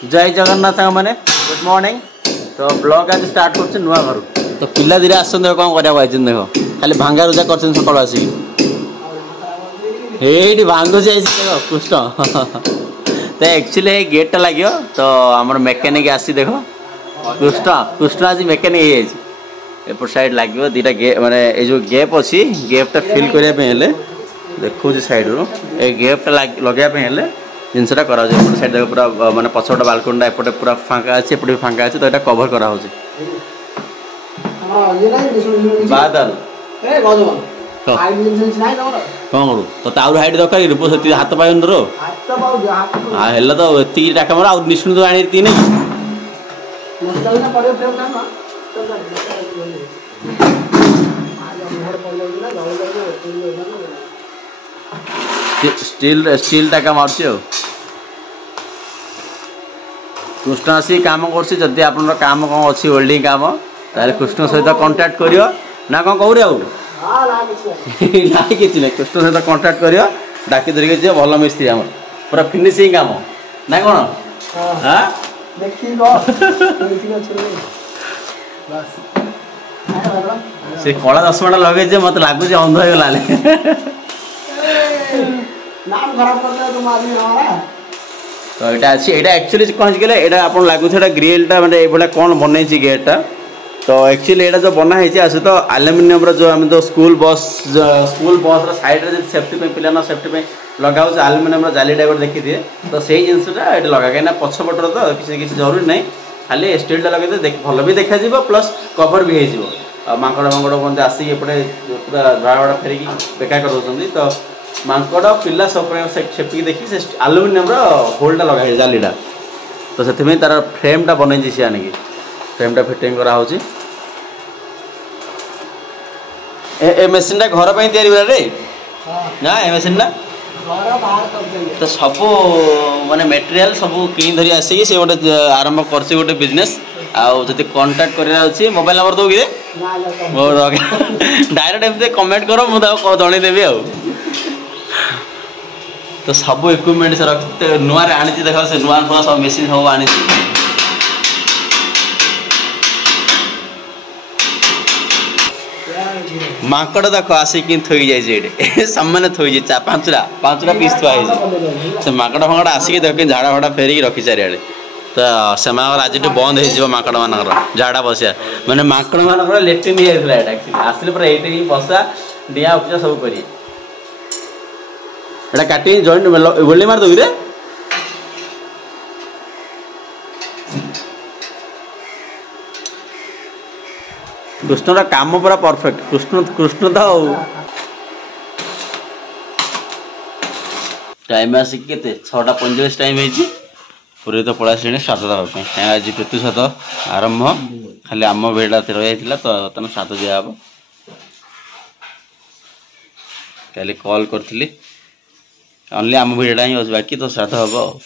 जय जगन्नाथ मैंने good morning. तो ब्लॉग आज स्टार्ट कर नुआ घर तो पिला धीरे आस देख कौन करा देख खाली भांगा रुजा कर सकाल आसिक ये भांगु देख कृष्ण तो एक्चुअली गेटा लगे तो आम मेकानिक आसी देख कृष्ण कृष्ण आज मेकानिक एपट साइड लगे दीटा गे माने जो गैप अच्छी गैपटा फिल करने देखो साइड रू ए गैपटा लगे जिनसा करा साइड पूरा माने पछपट बालकोनी एपटे पूरा फांका अच्छे एपटे फांका अच्छे तो यहाँ कभर करा बादल कौन करू तो आउ हाइट दरकार से हाथ पाइन रो है तो ये टाका मोर आउ निशुण तो आनी तीन स्टील स्टील टाका मार्ची कृष्ण आसी काम करदी आप काम कौन अच्छी वेल्डिंग काम तार कृष्ण सहित कांटेक्ट करियो ना कौन कहूँ ना कि कृष्ण सहित कांटेक्ट करियो डाकी धरिक जी भल मिस्त्री आम पूरा फिनिशिंग काम ना कौन से कला चश्मा लगे मत लगुच अंध हो गला तो यहाँ अच्छी यहाँ एक्चुअली कौन गले यहाँ आप लगुचा ग्रिलटा मैंने ये कौन बनई गेटा तो एक्चुअली यहाँ जो बनाई आस तो आलुमिनियम जो आम जो स्कूल बस साइड सेफ्टी पिला सेफ्टी लगा आलुमिनियम जाली टाइप देखी दिए तो सही जिनसा ये लगा कहीं पछपटर तो किसी जरूरी ना खाली स्टीलटा लगे भल भी देखा प्लस कवर भी हो मांकड़ मांकड़ बंद आसिक एपटे पूरा झाड़ा फेरिकी बेकार कर तो मांकड़ पिला सब छेपिकी देखी से आलुमिनियम होलटा लगा जालीटा तो से तार फ्रेमटा बनई सी आनिकी फ्रेमटा फिटिंग करा ए मेसीनटा घर पर या ना ए मेसीनटा तो सब माने मटेरियल सब किन धरी आसिक से गोटे आरंभ कर गोटे बिजनेस आउ जब कंटाक्ट कर मोबाइल नंबर दो कि डायरेक्ट एमती कमेंट करो मुझे जनईदेवी आ तो सब इक्विपमेंट से रख नुआ आनी देख से नुआ नुआ सब मेसीन सब आनी माकड़ देख आसिक थोई जाए सामने थोई जाए पांचटा पीस थुआ से माकड़ फाकड़ आसिक देख झाड़ा फाड़ा फेरिक रखी चारिड़े तो से आज बंद हो माकड़ मान झाड़ा बसिया मैंने माकड़ मान लेट्रिन हो आसिले पूरा ये बसा डिया उपजा सब कर काटी जॉइंट वेल्डिंग मार दो रे कृष्ण काम पूरा परफेक्ट कृष्ण कृष्ण तो टाइम आसिक के 6:45 टाइम है पूरे तो पड़ा से श्राद्ध देवाई आज पितृ श्राद्ध आरंभ खाली आम भेड़ा रही तो बर्तमान श्राद्ध दिया कल कॉल करी ओनली आम भेड़ा ही अच्छे बाकी तो श्राद्ध हम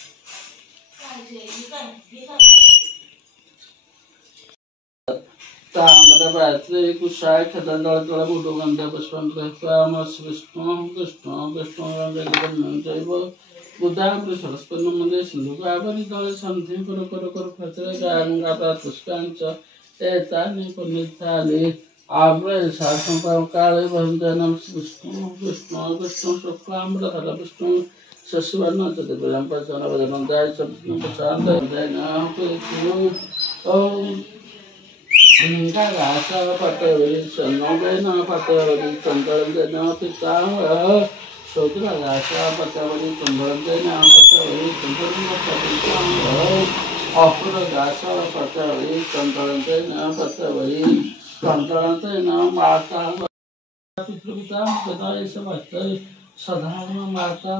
बुद्धांत सरस्वती मंदिर सिंधु कावरी दल संधि कर कर कर फचरे गंगा पुष्पांच एतानि पुनितानि आव्रे शासन पर काले वंदनम विष्णु विष्णु विष्णु शुक्लाम्बर विष्णु शशिवर्ण चतुर्भुजं प्रसन्न वदनं जय विष्णु प्रशांत जय नाम ओम लिंगा रासा पटवरी सन्नोवेन पटवरी चंद्रन पिता Sodra Rasa Patavani Kumbhandana Patavani Kumbhandana Apura Rasa Patavani Kumbhandana Patavani Kumbhandana Mata Pitruvita Padaya Samasta Sadhana Mata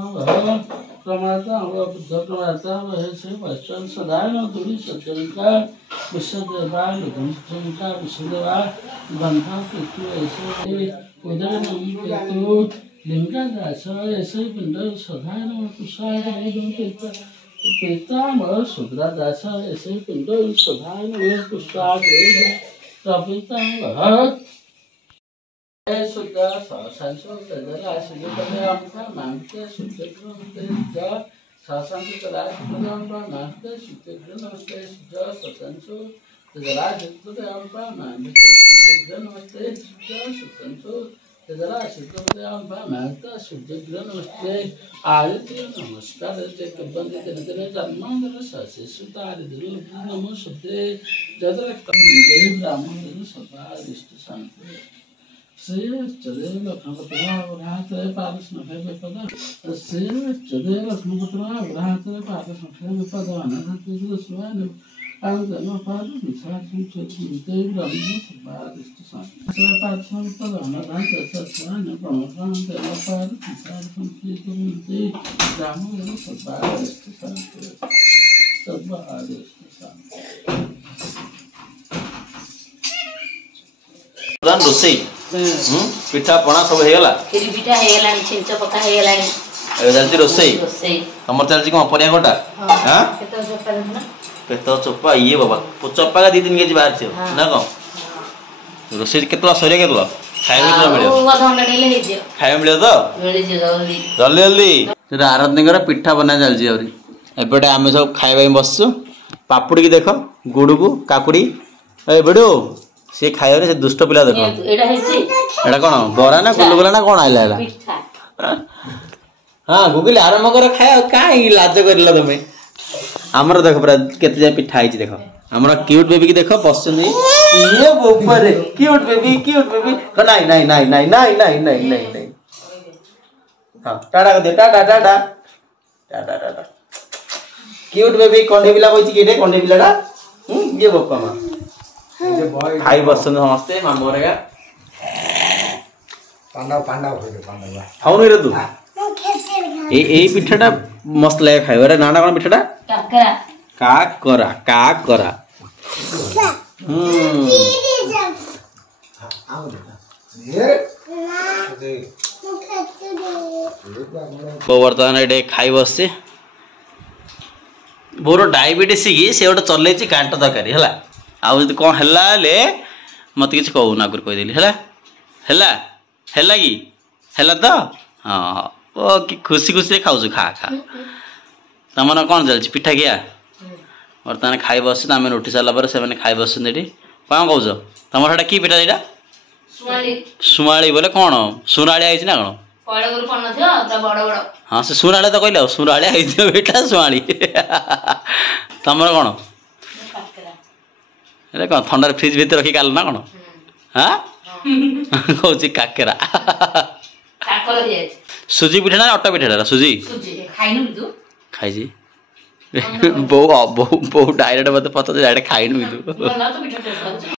Pramata Buddha Pramata Vahese Vashan Sadhana Duri Satyanka Visadeva Vidhamsanka Visadeva Bandha Pitu Ese Udaranam Pitu लिंगा ऐसे पिंडल सधान कुशाय पीताम्बर शुद्रा दासा ऐसे पिंडल सधान कुशाय कपिताम्बर शुद्रा संसो तजरा शुद्ध मांगते शुद्ध शासन के राज प्रजाम्बा नास्ते सुतेग्र नमस्ते सुजा ससंसु राज प्रजाम्बा नास्ते सुतेग्र नमस्ते सुजा ससंसु राज प्रजाम्बा नास्ते सुतेग्र नमस्ते आदित्य नमस्कार जग बंदे दिन जन्मांतर ससे सुतार दिन नमस्ते जदरक्त जय ब्राह्मण सभा इष्ट शांति श्री चले लक्ष्मणपत्रा वराहते पादस नखे विपद श्री चले लक्ष्मणपत्रा वराहते पादस नखे विपद अनंत स्वान आदन पाद विचार सुचते ब्रह्म सबादिष्ट शांति पाद संपद अनंत स्वान ब्रह्म तेल पाद विचार सुचते ब्रह्म सबादिष्ट शांति सबादिष्ट शांति प्रधान रोसई पिठा पणा सब हेगला खिरी पिठा हेगलानी छिंच पका हेगलानी ए जल्दी रोसई रोसई हमर चलजी कोन परिया गोटा हां केतो चोपा देखना पेतो चोपा ये बाबा चोपा का 2-3 केजी बाहर छ ना को रोसई केतला सरिया केतला खाइबे तो मिले ओ घंटा नेले हे जे खाइबे मिले तो मिले जे जल्दी जल्दी जल्दी सेटा आराधनगर पिठा बना चलजी औरी एबडे आमे सब खाइबे बसछु पापुड़ी की देखो गुडू को काकुड़ी ए बडो से खाइबे से दुष्ट पिला देखो एडा हेछि एडा कोन बरा ना गुलगुला ना कोन आइला एला पिठा हां गुगली आराम कर खाया काई लाज करला तमे हमर देखो पूरा केते जे पिठा आइछि देखो हमरा क्यूट बेबी की देखो पसंद ये ऊपर क्यूट बेबी नहीं नहीं नहीं नहीं नहीं नहीं नहीं नहीं नहीं हां टाटा दे टाटा टाटा टाटा टाटा क्यूट बेबी कोंडे बिला होइछि केटे कोंडे बिलाडा ये बप्पा मा खाई बसंद समस्ते मामू रेगा पांडव खाउनु रे तू ए पिठाटा मस्त लागे खाइबा रे नाना कोन पिठाटा काकरा काकरा वर्तमान एटे खाई बसছে बोर डायबिटीज की से गोटे चलैछि कांट तरकारी है आउ जब कौन है मत कि कहून आगर कहीदेली है कि है तो हाँ ओ कि खुशी खुशी खाऊ खा खा तुम कौन चलती पिठा खिया बर्तमान खाई बस आम उठी सारापर से खाई बस कौन कौच तुम से कि पिठा यहाँ शुआली बोले कौन सुराड़िया है ना कौन हाँ से सुराड़िया तो कहले सुराड़िया है बेटा शुआली तुम कौन कौन थंडार फ्रिज भितर रखी काल ना कौन हाँ कौच काकेरा सुजी पिठा ना अटा पिठा सुजी खाई बहु डायरेक्ट मत पता डायरेक्ट खाई